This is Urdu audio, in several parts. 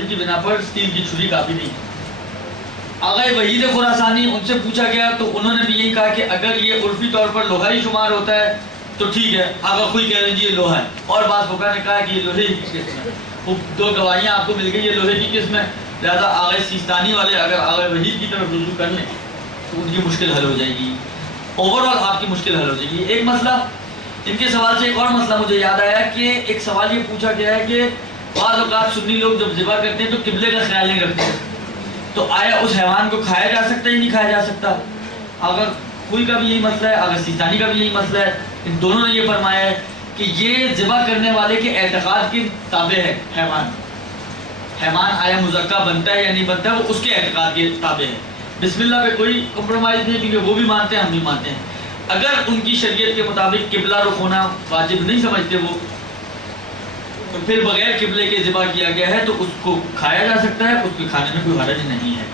کی بنا پر اسٹیل کی چھری کافی نہیں. آغا وحید خراسانی ان سے پوچھا گیا تو انہوں نے بھی یہی کہا کہ اگر یہ عرفی طور پر لوہا ہی شمار ہوتا ہے تو ٹھیک ہے. آغا خود کہہ رہے ہیں جی یہ لوہا ہے, اور بعض فقہا نے کہا کہ یہ لوہے کی قسم ہے. وہ دو گواہیاں آپ کو مل گئی, یہ لوہے کی قسم ہے. لہٰذا آغا سیستانی والے اگر آغا وحید کی طرف رجوع کر لیں تو ان کی مشکل حل ہو جائے گی, اوور آل آپ کی مشکل حل ہو جائے گی. ایک مسئلہ, ان کے سوال سے ایک اور مسئلہ مجھے یاد آیا کہ ایک سوال یہ پوچھا گیا ہے کہ بعض اوقات سنی لوگ جب ذبح کرتے ہیں تو قبلے کا خیال نہیں رکھتے, تو آیا اس حیوان کو کھایا جا سکتا ہے یا نہیں کھایا جا سکتا؟ اگر کوئی کا بھی یہی مسئلہ ہے, اگر سیستانی کا بھی یہی مسئلہ ہے, ان دونوں نے یہ فرمایا ہے کہ یہ ذبح کرنے والے کے اعتقاد کے تابع ہے. حیوان آیا مزکہ بنتا ہے یا نہیں بنتا ہے وہ اس کے اعتقاد کے تابع ہے. بسم اللہ پہ کوئی کمپرومائز نہیں, کیونکہ وہ بھی مانتے ہیں ہم بھی مانتے ہیں. اگر ان کی شریعت کے مطابق قبلہ رخ ہونا واجب نہیں سمجھتے وہ, تو پھر بغیر قبلے کے ذبح کیا گیا ہے تو اس کو کھایا جا سکتا ہے, اس کے کھانے میں کوئی حرج نہیں ہے.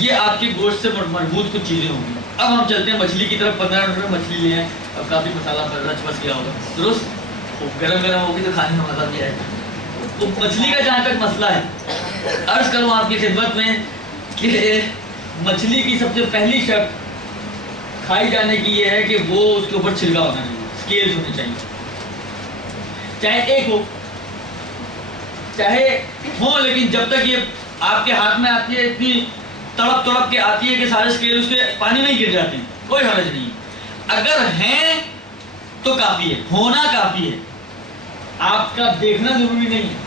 یہ آپ کے گوشت سے مربوط کچھ چیزیں ہوں گی. اب ہم چلتے ہیں مچھلی کی طرف. 15 منٹ میں مچھلی لے ہیں, اب کافی مسالہ رچ بس گیا ہوگا, درست گرم گرم ہوگی تو کھانے میں مزہ بھی آئے گا. تو مچھلی کا جہاں تک مسئلہ ہے, عرض کروں آپ کی خدمت میں کہ مچھلی کی سب سے پہلی شرط کھائی جانے کی یہ ہے کہ وہ اس کے اوپر چھلکا ہونا چاہیے, اسکیلز ہونے چاہیے, چاہے ایک ہو چاہے ہو, لیکن جب تک یہ آپ کے ہاتھ میں آتی ہے اتنی تڑپ کے آتی ہے کہ سارے اسکیل اس کے پانی میں گر جاتے ہیں, کوئی حرج نہیں. اگر ہیں تو کافی ہے, ہونا کافی ہے. آپ کا دیکھنا ضروری نہیں ہے,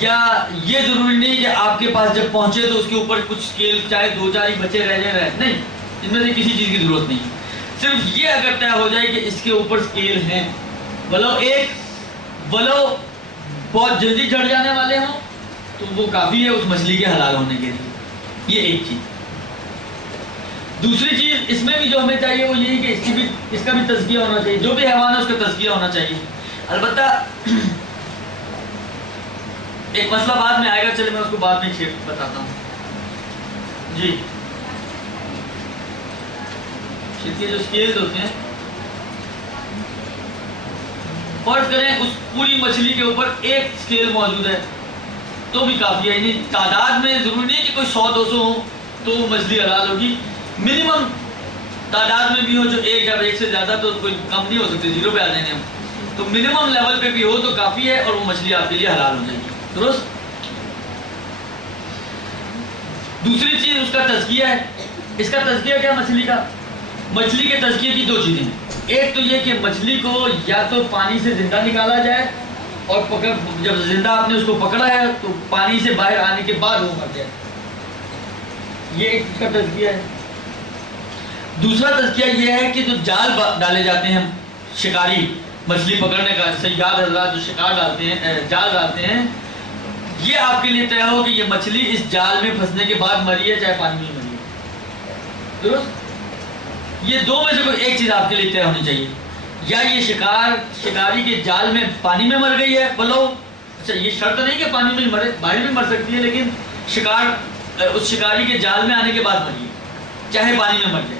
یا یہ ضروری نہیں کہ آپ کے پاس جب پہنچے تو اس کے اوپر کچھ اسکیل چاہے 2-4 ہی بچے رہ جائیں, نہیں, ان میں سے کسی چیز کی ضرورت نہیں. صرف یہ اگر طے ہو جائے کہ اس کے اوپر اسکیل ہیں, ولو ایک, ولو بہت جلدی جھڑ جانے والے ہوں, تو وہ کافی ہے اس مچھلی کے حلال ہونے کے لیے. یہ ایک چیز. دوسری چیز اس میں بھی جو ہمیں چاہیے وہ یہی کہ اس کا بھی تزکیہ ہونا چاہیے. جو بھی حیوان ہے اس کا تزکیہ ہونا چاہیے. البتہ ایک مسئلہ بعد میں آئے گا, چلے میں اس کو بعد میں بتاتا ہوں. جی, کے جو اسکیلز ہوتے ہیں, فرض کریں اس پوری مچھلی کے اوپر ایک اسکیل موجود ہے تو بھی کافی ہے. یعنی تعداد میں ضروری نہیں کہ کوئی 100-200 ہو تو مچھلی حلال ہوگی. منیمم تعداد میں بھی ہو جو ایک, جب ایک سے زیادہ تو کوئی کم نہیں ہو سکتے, 0 پہ آ جائیں گے ہم, تو منیمم لیول پہ بھی ہو تو کافی ہے اور وہ مچھلی آپ کے لیے حلال ہو جائے گی. درست. دوسری چیز اس کا تزکیہ ہے. اس کا تزکیہ کیا مچھلی کا؟ مچھلی کے تزکیے کی 2 چیزیں ہیں. ایک تو یہ کہ مچھلی کو یا تو پانی سے زندہ نکالا جائے, اور جب زندہ آپ نے اس کو پکڑا ہے تو پانی سے باہر آنے کے بعد وہ مر جائے. یہ ایک اس کا تزکیہ ہے. دوسرا تزکیہ یہ ہے کہ جو جال ڈالے جاتے ہیں شکاری مچھلی پکڑنے کا, صیاد حضرات جو شکار ڈالتے ہیں, جال ڈالتے ہیں, یہ آپ کے لیے طے ہو کہ یہ مچھلی اس جال میں پھنسنے کے بعد مری ہے چاہے پانی میں مری ہے. درست. یہ 2 میں سے کوئی ایک چیز آپ کے لیے طے ہونی چاہیے. یا یہ شکاری کے جال میں پانی میں مر گئی ہے, بولو اچھا یہ شرط نہیں کہ پانی میں مرے, باہر بھی مر سکتی ہے, لیکن شکار اس شکاری کے جال میں آنے کے بعد مری ہے چاہے پانی میں مر جائے.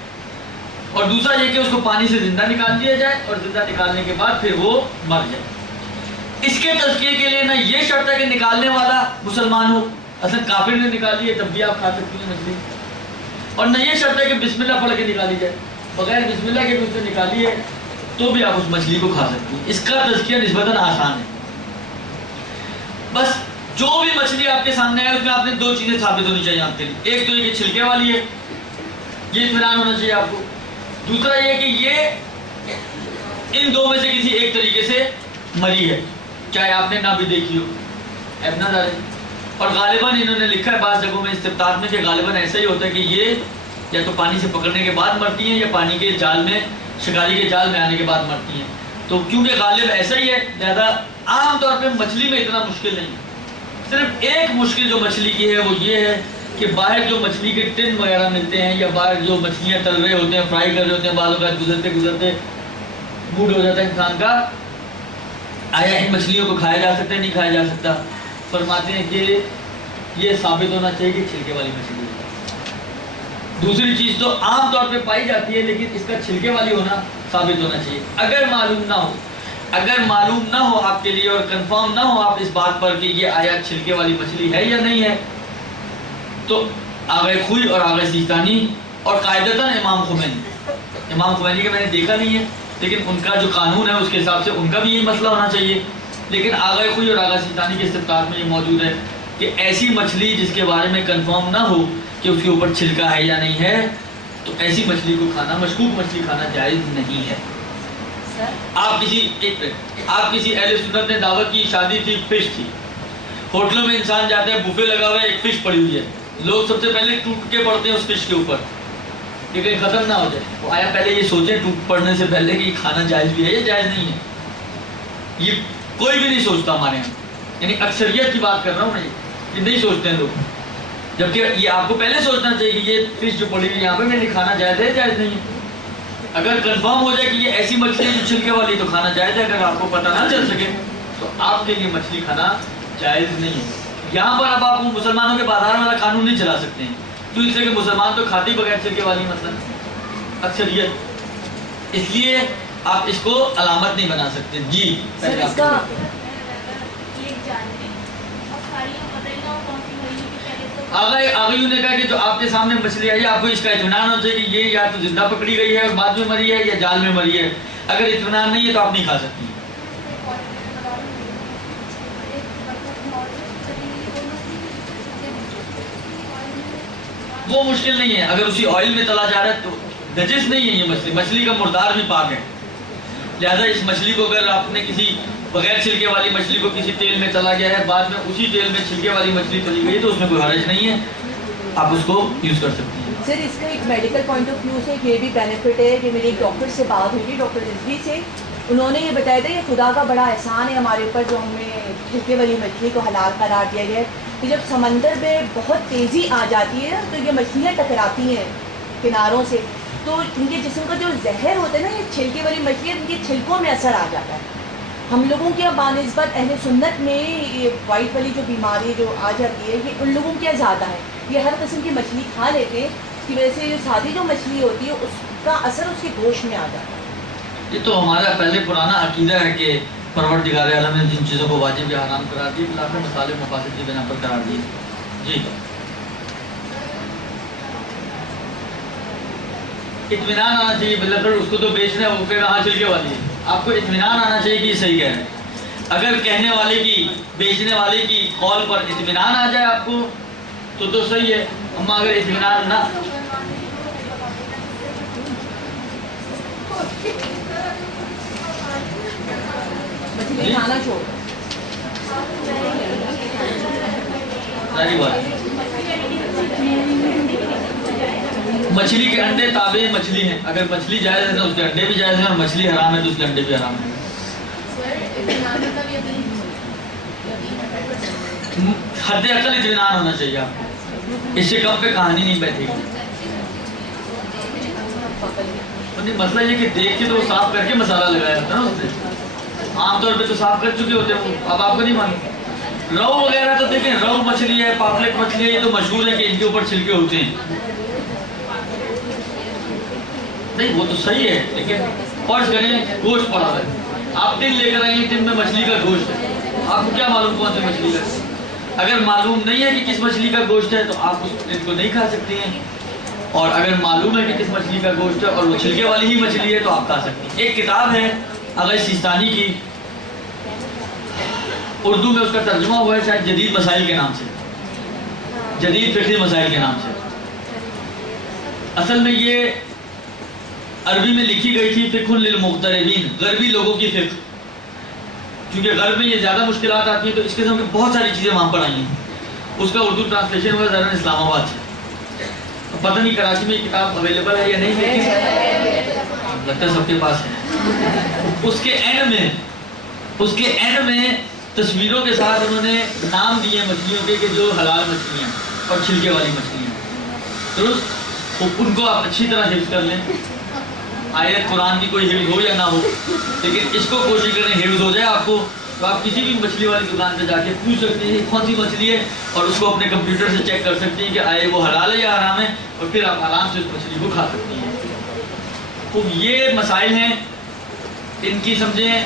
اور دوسرا یہ کہ اس کو پانی سے زندہ نکال دیا جائے, اور زندہ نکالنے کے بعد پھر وہ مر جائے. اس کے تزکیے کے لیے نہ یہ شرط ہے کہ نکالنے والا مسلمان ہو, اصل کافر نے نکالی ہے تب بھی آپ کھا سکتی ہیں مچھلی, اور نہ یہ شرط ہے کہ بسم اللہ پڑھ کے نکالی جائے, بغیر بسم اللہ کے بھی اس نے نکالی ہے تو بھی آپ اس مچھلی کو کھا سکتی ہیں. اس کا تزکیہ نسبتاً آسان ہے. بس جو بھی مچھلی آپ کے سامنے ہے اس میں آپ نے 2 چیزیں ثابت ہونی چاہیے آپ کے لیے. ایک تو یہ کہ چھلکے والی ہے, یہ اطمینان ہونا چاہیے آپ کو. دوسرا یہ کہ یہ ان 2 میں سے کسی ایک طریقے سے مری ہے, چاہے آپ نے نہ بھی دیکھی ہو, ابنا دارے. اور غالباً انہوں نے لکھا ہے بعض جگہوں میں استفتاء میں کہ غالباً ایسا ہی ہوتا ہے کہ یہ یا تو پانی سے پکڑنے کے بعد مرتی ہیں یا پانی کے جال میں, شکاری کے جال میں آنے کے بعد مرتی ہیں. تو کیونکہ غالب ایسا ہی ہے لہذا عام طور پہ مچھلی میں اتنا مشکل نہیں. صرف ایک مشکل جو مچھلی کی ہے وہ یہ ہے کہ باہر جو مچھلی کے ٹن وغیرہ ملتے ہیں, یا باہر جو مچھلیاں تل رہے ہوتے ہیں, فرائی کر رہے ہوتے ہیں, بعض اوقات گزرتے موڈ ہو جاتا ہے انسان کا, آیا ان مچھلیوں کو کھایا جا سکتا ہے نہیں کھایا جا سکتا. فرماتے ہیں کہ یہ ثابت ہونا چاہیے کہ چھلکے والی مچھلی ہے. دوسری چیز تو عام طور پہ پائی جاتی ہے لیکن اس کا چھلکے والی ہونا ثابت ہونا چاہیے. اگر معلوم نہ ہو اگر معلوم نہ ہو آپ کے لیے اور کنفرم نہ ہو آپ اس بات پر کہ یہ آیا چھلکے والی مچھلی ہے یا نہیں ہے، تو آغا خوئی اور آغا سیستانی اور قاعدتاً امام خمینی کا میں نے دیکھا نہیں ہے، لیکن ان کا جو قانون ہے اس کے حساب سے ان کا بھی یہی مسئلہ ہونا چاہیے، لیکن آغا خوئی اور آغا سیستانی کے استفتاح میں یہ موجود ہے کہ ایسی مچھلی جس کے بارے میں کنفرم نہ ہو کہ اس کے اوپر چھلکا ہے یا نہیں ہے، تو ایسی مچھلی کو کھانا، مشکوک مچھلی کھانا جائز نہیں ہے۔ آپ کسی اہل سنت نے دعوت کی، شادی تھی، فش تھی، ہوٹلوں میں انسان جاتا ہے، بوفے لگا ہوا ہے، ایک فش پڑی ہوئی ہے، لوگ سب سے پہلے ٹوٹ کے پڑتے ہیں اس فش کے اوپر کہ کہیں ختم نہ ہو جائے، وہ آیا پہلے یہ سوچیں ٹوٹ پڑنے سے پہلے کہ یہ کھانا جائز بھی ہے یا جائز نہیں ہے، یہ کوئی بھی نہیں سوچتا ہمارے یہاں، یعنی اکثریت کی بات کر رہا ہوں میں، یہ نہیں سوچتے ہیں لوگ، جبکہ یہ آپ کو پہلے سوچنا چاہیے کہ یہ فش جو پڑی ہوئی یہاں پہ میرے کھانا جائز ہے جائز نہیں ہے۔ اگر کنفرم ہو جائے کہ یہ ایسی مچھلی ہے جو چھلکے والی تو کھانا جائز ہے، اگر آپ کو پتہ نہ چل سکے تو آپ کے لیے مچھلی کھانا جائز نہیں ہے۔ یہاں پر اب آپ مسلمانوں کے بازار والا قانون نہیں چلا سکتے ہیں، تو اس سے کہ مسلمان تو کھاتے بغیر چھلکے والی مثلا اکثریت، اس لیے آپ اس کو علامت نہیں بنا سکتے۔ جی آغایوں نے کہا کہ جو آپ کے سامنے مچھلی آئی آپ کو اس کا اطمینان ہونا چاہیے کہ یہ یا تو زندہ پکڑی گئی ہے اور بعد میں مری ہے یا جال میں مری ہے، اگر اطمینان نہیں ہے تو آپ نہیں کھا سکتی۔ وہ مشکل نہیں ہے، اگر اسی آئل میں تلا جا رہا ہے تو نجس نہیں ہے یہ مچھلی کا مردار بھی پاک ہے، لہذا اس مچھلی کو اگر آپ نے کسی بغیر چھلکے والی مچھلی کو کسی تیل میں تلا گیا ہے، بعد میں اسی تیل میں چھلکے والی مچھلی تلی گئی تو اس میں کوئی حرج نہیں ہے، آپ اس کو یوز کر سکتی ہیں۔ سر اس کا ایک میڈیکل پوائنٹ آف ویو سے یہ بھی بینیفٹ ہے کہ میری ایک ڈاکٹر سے بات ہوئی تھی، ڈاکٹر رضوی سے، انہوں نے یہ بتایا تھا کہ خدا کا بڑا احسان ہے ہمارے اوپر جو ہمیں چھلکے والی مچھلی کو حلال قرار دیا گیا ہے کہ جب سمندر میں بہت تیزی آ جاتی ہے تو یہ مچھلیاں ٹکراتی ہیں کناروں سے، تو ان کے جسم کا جو زہر ہوتا ہے نا، یہ چھلکے والی مچھلی ان کے چھلکوں میں اثر آ جاتا ہے۔ ہم لوگوں کے بانسبت اہل سنت میں یہ وائٹ والی جو بیماری جو آ جاتی ہے یہ ان لوگوں کے زیادہ ہے، یہ ہر قسم کی مچھلی کھا لیتے ہیں، اس کی وجہ سے جو سادی جو مچھلی ہوتی ہے اس کا اثر اس کے گوشت میں آ جاتا ہے۔ یہ تو ہمارا پہلے پرانا عقیدہ ہے کہ پروردگار عالم نے جن چیزوں کو واجب یا حرام قرار دی، خلاف مصالح مفاسد کی بنا پر قرار دی۔ جی اطمینان آنا چاہیے، بالکل اس کو تو بیچنا ہے، وہ پھر کہاں چھلکے والی ہے، آپ کو اطمینان آنا چاہیے کہ یہ صحیح کہہ رہے ہیں۔ اگر کہنے والے کی، بیچنے والے کی قول پر اطمینان آ جائے آپ کو تو صحیح ہے، اما اگر اطمینان نہ، مچھلی کھانا چھوڑ ساری بات، مچھلی کے انڈے تابع مچھلی ہیں، اگر مچھلی جائز ہے تو اس کے انڈے بھی جائز ہیں، اور مچھلی حرام ہے تو اس کے انڈے بھی حرام ہیں۔ حد اقل اطمینان ہونا چاہیے آپ کو، اس سے کم پہ کہانی نہیں بیٹھے گی۔ مسئلہ یہ کہ دیکھ کے تو وہ صاف کر کے مسالہ لگایا ہوتا ہے نا، اس سے عام طور پہ تو صاف کر چکے ہوتے ہیں، اب آپ کو نہیں معلوم۔ رو وغیرہ تو دیکھیں، رو مچھلی ہے، پاپلیٹ مچھلی ہے، یہ تو مشہور ہے کہ ان کے اوپر چھلکے ہوتے ہیں، نہیں وہ تو صحیح ہے، لیکن فرض کریں گوشت پڑا ہے، آپ ٹن لے کر آئیں گے، ٹن میں مچھلی کا گوشت ہے، آپ کو کیا معلوم کون سی مچھلی کا؟ اگر معلوم نہیں ہے کہ کس مچھلی کا گوشت ہے تو آپ اس ٹن کو نہیں کھا سکتے ہیں، اور اگر معلوم ہے کہ کس مچھلی کا گوشت ہے اور وہ چھلکے والی ہی مچھلی ہے تو آپ کھا سکتے ہیں۔ ایک کتاب ہے آغا سیستانی کی، اردو میں اس کا ترجمہ ہوا ہے شاید جدید مسائل کے نام سے، جدید فقہی مسائل کے نام سے، اصل میں یہ عربی میں لکھی گئی تھی فقہ للمغتربین، غربی لوگوں کی فقہ، کیونکہ غرب میں یہ زیادہ مشکلات آتی ہیں تو اس قسم کی بہت ساری چیزیں وہاں پر آئی ہیں، اس کا اردو ٹرانسلیشن ہوا ظاہراً اسلام آباد سے، پتہ نہیں کراچی میں یہ کتاب اویلیبل ہے یا نہیں، لیکن لگتا ہے سب کے پاس ہے۔ اس کے اینڈ میں تصویروں کے ساتھ انہوں نے نام دیے مچھلیوں کے کہ جو حلال مچھلیاں اور چھلکے والی مچھلیاں، درست، ان کو آپ اچھی طرح حفظ کر لیں، آیت قرآن کی کوئی حفظ ہو یا نہ ہو، لیکن اس کو کوشش کریں حفظ ہو جائے آپ کو، تو آپ کسی بھی مچھلی والی دکان پہ جا کے پوچھ سکتے ہیں کون سی مچھلی ہے، اور اس کو اپنے کمپیوٹر سے چیک کر سکتے ہیں کہ آئے وہ حلال ہے یا حرام ہے، اور پھر آپ آرام سے اس مچھلی کو کھا سکتی ہیں۔ تو یہ مسائل ہیں، ان کی سمجھیں